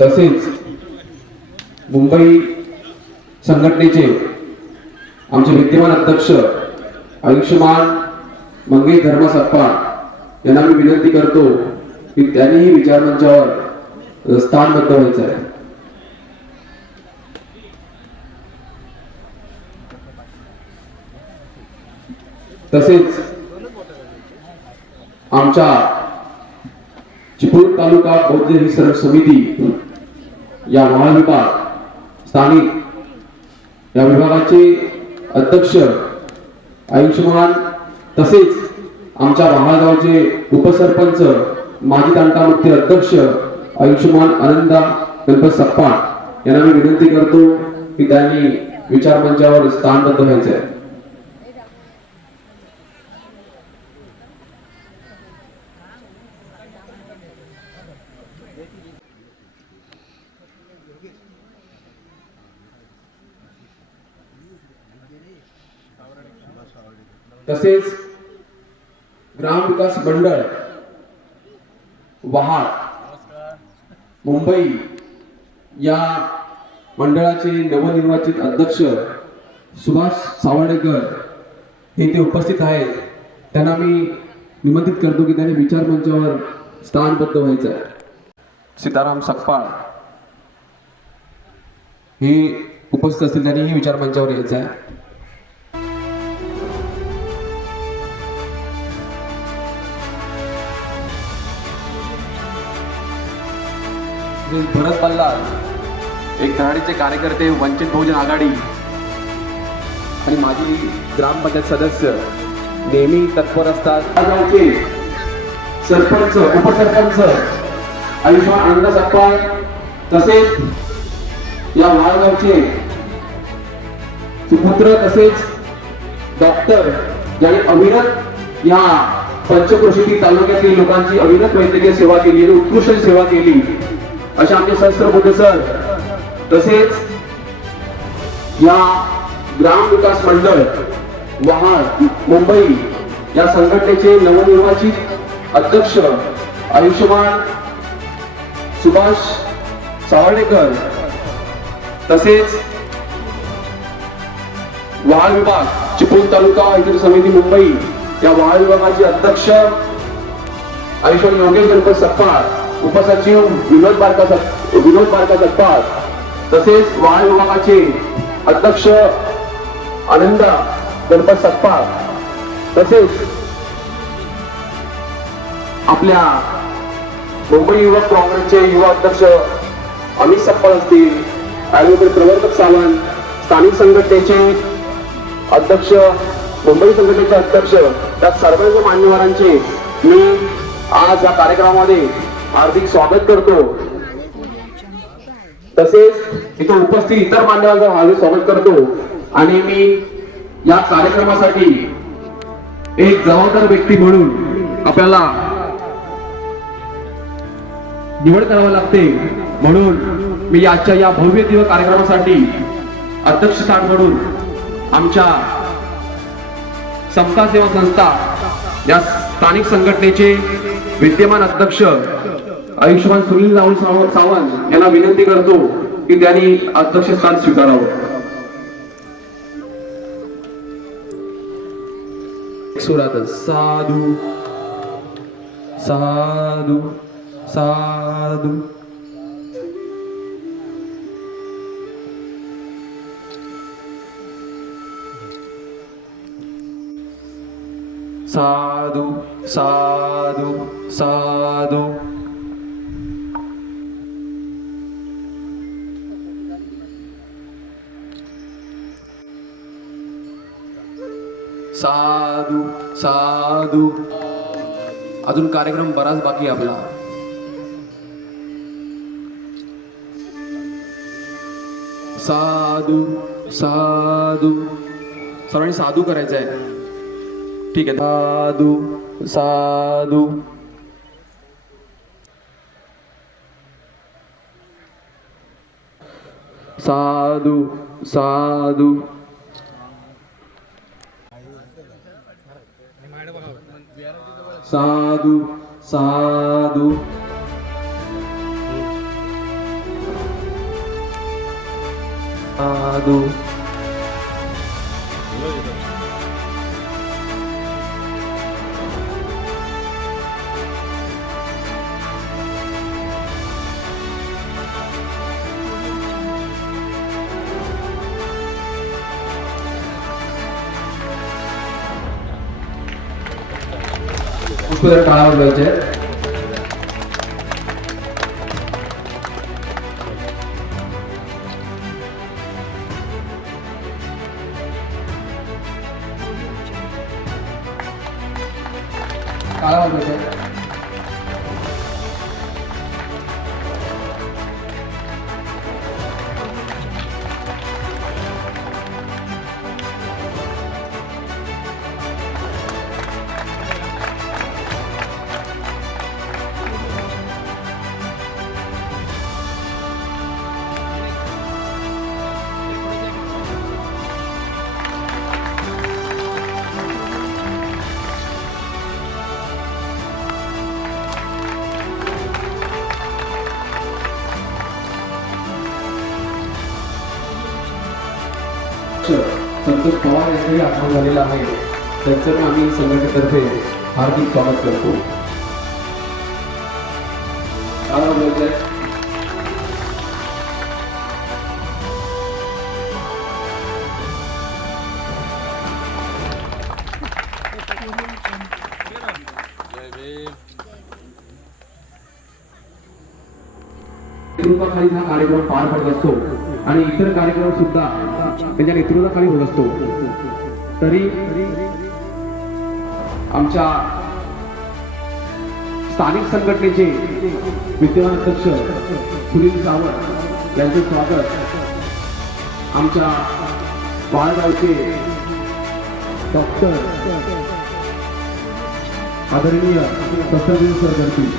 तसेच मुंबई संघटनेचे आमचे विद्यमान अध्यक्ष आयुष्यमान मंगेश धर्मसप्पा यांना मी विनंती करतो की त्यांनीही विचारमंचावर स्थानबद्ध व्हायचं आहे। तसेच आमच्या चिपळूण तालुका बौद्ध हित समिती या महाविभाग स्थानिक या विभागाचे अध्यक्ष आयुष्यमान तसेच आमच्या महागावचे उपसरपंच माजी तांटामुक्ती अध्यक्ष आयुष्यमान आनंदा गणपत सप्पा यांना मी विनंती करतो की त्यांनी विचारमंचावर स्थानबद्ध व्हायचे आहे। तसेच ग्राम विकास मंडळ वहाड मुंबई या मंडळाचे नवनिर्वाचित अध्यक्ष सुभाष सावडेकर हे इथे उपस्थित आहेत। त्यांना मी निमंत्रित करतो की त्यांनी विचार मंचावर स्थानबद्ध व्हायचं आहे। सीताराम सकपाळ हे उपस्थित असतील, त्यांनीही विचार मंचावर यायचं आहे। भरत बल्लाळ एक धडाडीचे कार्यकर्ते, वंचित बहुजन आघाडी आणि माजी ग्रामपंचायत सदस्य नेहमी तत्पर असतात। सरपंच उपसरपंच आयुष्यमान आनंद सप्पा तसेच या महागावचे सुपुत्र तसेच डॉक्टर ज्यांनी अविरत या पंचक्रोशीतील तालुक्यातील लोकांची अविरत वैद्यकीय सेवा केली, उत्कृष्ट सेवा केली अशा आमचे सहस्त्रबुद्धे सर तसेच या ग्राम विकास मंडळ वहाड मुंबई या संघटनेचे नवनिर्वाचित अध्यक्ष आयुष्यमान सुभाष सावडेकर तसेच वहाड विभाग चिपळूण तालुका हित समिती मुंबई या वहाड विभागाचे अध्यक्ष आयुष्यमान योगेश गणपत सप्पा, उपसचिव विनोद बारका सप्पा तसेच वहाड विभागाचे अध्यक्ष आनंदा गणपत सप्पा तसेच आपल्या मुंबई युवक काँग्रेसचे युवा अध्यक्ष अमित सप्पा असतील, ॲडव्होकेट प्रवर्तक सावंत, स्थानिक संघटनेचे अध्यक्ष, मुंबई संघटनेचे अध्यक्ष, त्या सर्व मान्यवरांचे मी आज या कार्यक्रमामध्ये हार्दिक स्वागत करतो। तसेच इथे उपस्थित इतर मान्यवरांचं हार्दिक स्वागत करतो आणि मी या कार्यक्रमासाठी एक जबाबदार व्यक्ती म्हणून आपल्याला निवड करावी लागते, म्हणून मी आजच्या या भव्य दिव्य कार्यक्रमासाठी अध्यक्षस्थान म्हणून आमच्या समता सेवा संस्था या स्थानिक संघटनेचे विद्यमान अध्यक्ष आयुष्यमान सुनील राहुल सावंत यांना विनंती करतो की त्यांनी अध्यक्षस्थान स्वीकारावं. सुरात साधू साधू साधू साधू साधू साधू साधू साधू. अजून कार्यक्रम बराच बाकी आपला. साधू साधू सर्वांनी साधू करायचं आहे. ठीक आहे. साधू साधू साधू साधू साधू साधू साधू पुष्पदर काळावर जायचे. काळावर जायचे. संतोष पवार यांचंही आगमन झालेलं आहे. त्यांचं आम्ही संघटनेतर्फे हार्दिक स्वागत करतो. नेतृत्वाखाली हा कार्यक्रम पार पडत असतो आणि इतर कार्यक्रम सुद्धा त्यांच्या नेतृत्वाखाली होत असतो. तरी आमच्या स्थानिक संघटनेचे विद्यमान अध्यक्ष सुनील सावंत यांचे स्वागत आमच्या बाळगावचे डॉक्टर आदरणीय दत्तगिरी सर करतील.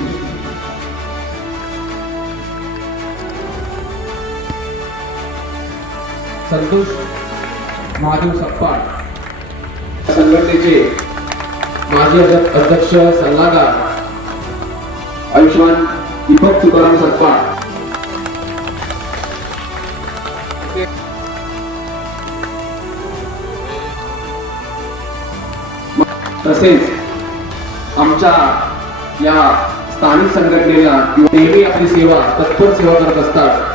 संतोष महादेव सप्पाळ संघटनेचे माजी अध्यक्ष सल्लागार आयुष्यमान दीपक तुकाराम सप्पाळ. तसेच आमच्या या स्थानिक संघटनेला नेहमी आपली सेवा तत्पर सेवा करत असतात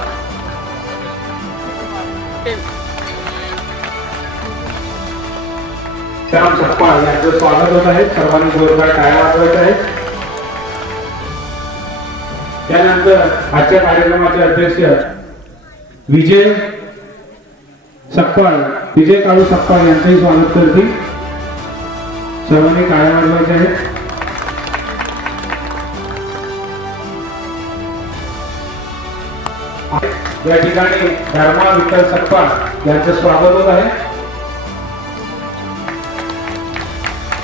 श्याम सप्पाळ यांचं स्वागत होत आहे. सर्वांनी जोरदार टाळ्या वाजवायच्या आहेत. त्यानंतर आजच्या कार्यक्रमाचे अध्यक्ष विजय सप्पाळ विजय काळू सप्पाळ यांचंही स्वागत करतील. सर्वांनी टाळ्या वाजवायच्या आहेत. या ठिकाणी धर्मा विठ्ठल सप्पाळ यांचं स्वागत होत आहे.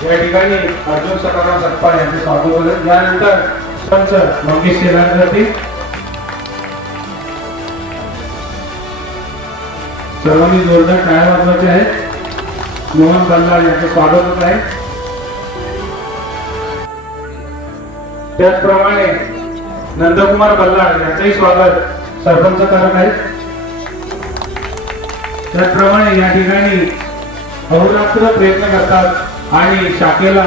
या ठिकाणी अर्जुन सकाराम सप्पाळ यांचे स्वागत होत आहे. यानंतर पंच मंगेश शेलार जातील. सर्वांनी जोरदार टाळ्या वाजवायच्या आहेत. मोहन बल्लाळ यांचं स्वागत होत आहे. त्याचप्रमाणे नंदकुमार बल्लाळ यांचंही स्वागत सरपंच करत आहेत. त्याचप्रमाणे या ठिकाणी अहोरात्र प्रयत्न करतात आणि शाखेला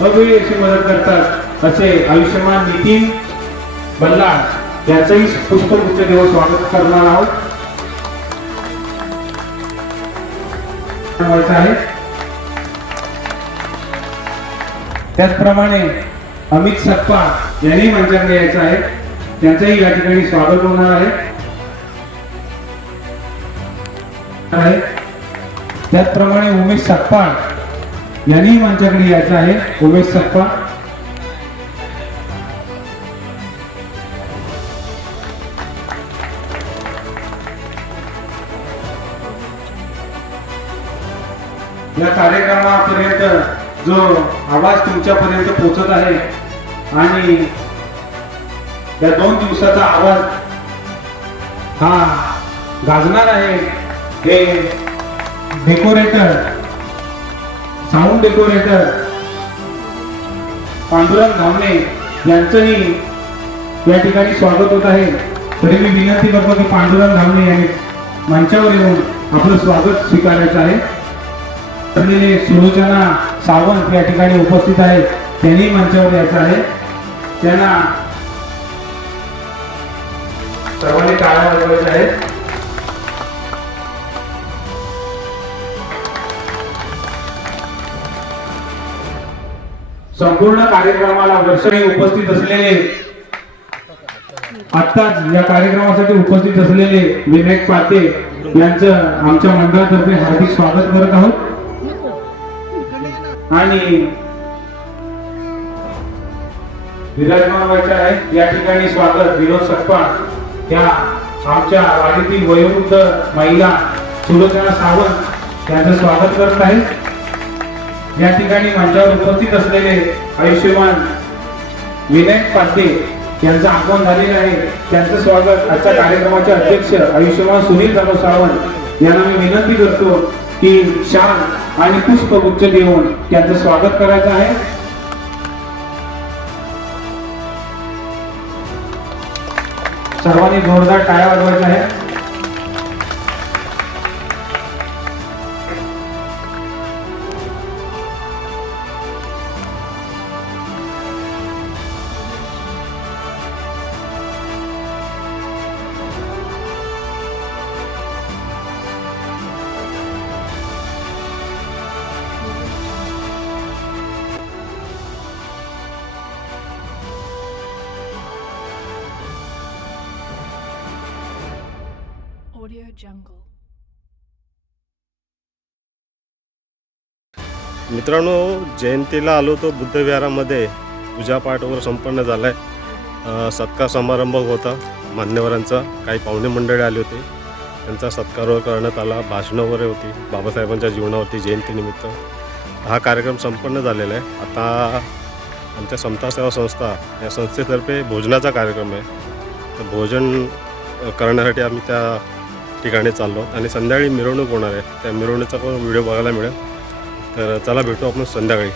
अवेळी अशी मदत करतात असे आयुष्यमान नितीन बल्लाळ यांचंही पुष्पगुच्छ देऊन स्वागत करणार आहोत. आहे त्याचप्रमाणे अमित सप्पा यांनी मंचावर यायचं आहे. त्यांचंही या ठिकाणी स्वागत होणार आहे. त्याचप्रमाणे उमेश सप्पा यांनी मंचाकडे यायचं आहे. उमेश सप्पा या कार्यक्रमापर्यंत जो आवाज तुमच्यापर्यंत पोहोचत आहे आणि या 2 दिवसाचा आवाज हा गाजणार आहे. हे decorator sound decorator Pandurang Dhamane यांचंही या ठिकाणी स्वागत होत आहे. तरी मी विनंती करतो की पांडुरंग धामणे यांनी मंचावर येऊन आपलं स्वागत स्वीकारायचं आहे. सुलोचना सावंत या ठिकाणी उपस्थित आहेत. त्यांनी मंचावर यायचं आहे. त्यांना सर्वांनी टाळ्या वाजवायच्या आहेत. संपूर्ण कार्यक्रमाला वर्षाने उपस्थित असलेले आत्ताच या कार्यक्रमासाठी उपस्थित असलेले विनायक पाते यांचं आमच्या मंडळातर्फे हार्दिक स्वागत करत आहोत. आणि विराजमान व्हायचे आहे. या ठिकाणी स्वागत विनोद सप्पा या आमच्या वाडीतील वयोवृद्ध महिला सुलोचना सावंत यांचं स्वागत करत आहे. या ठिकाणी मंचावर उपस्थित असलेले आयुष्यमान विनायक पाटे यांचं आगमन झालेलं आहे. त्यांचं स्वागत आजच्या कार्यक्रमाचे अध्यक्ष आयुष्यमान सुनील जाधव सावंत यांना मी विनंती करतो की शाल आणि पुष्पगुच्छ देऊन त्यांचं स्वागत करायचं आहे. सर्वांनी जोरदार टाळ्या वाजवायच्या आहे. Audio Jungle. मित्रांनो, जयंतीला आलो तो बुद्धविहारामध्ये पूजापाठ वगैरे संपन्न झाला आहे. सत्कार समारंभ होता मान्यवरांचा. काही पाहुणे मंडळी आले होते. त्यांचा सत्कार वगैरे करण्यात आला. भाषणं वगैरे होती बाबासाहेबांच्या जीवनावरती जयंतीनिमित्त. हा कार्यक्रम संपन्न झालेला आहे. आता आमच्या समता सेवा संस्था या संस्थेतर्फे भोजनाचा कार्यक्रम आहे. तर भोजन करण्यासाठी आम्ही त्या ठिकाणी चाललो आणि संध्याकाळी मिरवणूक होणार आहे. त्या मिरवणुकीचा पण व्हिडिओ बघायला मिळेल. तर चला भेटू आपण संध्याकाळी.